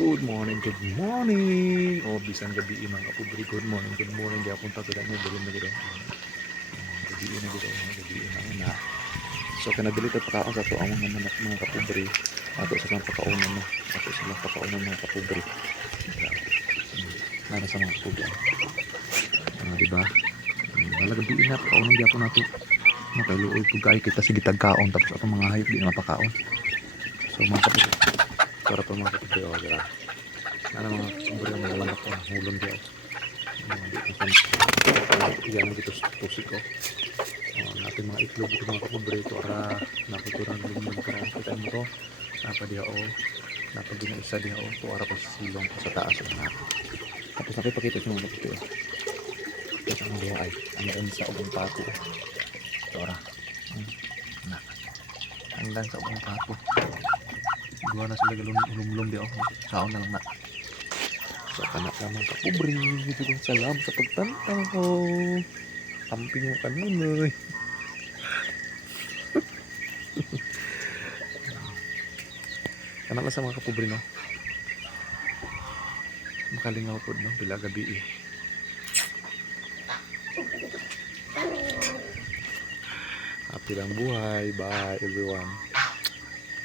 Good morning, good morning. O bisan gabi mga kapobre, good morning, good morning. Di akong tatulad mo dili na gid. Gabi na gid, gabi na. So kanadili ta pakaon sa to ang mga manok mga kapobre. Ato sa lang pakaunan no. Ato sa lang pakaunan mga kapobre. Para sa mga kapobre. Di ba? Wala gabi na pakaunan gyapon nato. Makailuoy pug kay kita sige tagkaon tapos atong mga hayop di na mapakaon. So mga kapobre. Para pa mga kapobre o dira. Ano mga kapobre mga manok na hulon diaw. Yan dito sa tusik ko. Natin mga itlog ito mga kapobre ito para nakuturan lumon karon kita mo to. Napa diha o. Napa din isa diha o to para pa silong sa taas na. Tapos nakipakita sa mga kapobre. Ito ang diha ay ang sa ubang pato. Tora. Hanggang sa ubang pato. Dua na sila galum-lum di ako. Saon na lang na. So kanak naman kapobre. Dito kong salam sa pagtantaw. Amping mo kanunoy. Kanak na sa mga kapobre no. Makalingaw po no. Bila gabi eh. Happy lang buhay. Bye everyone.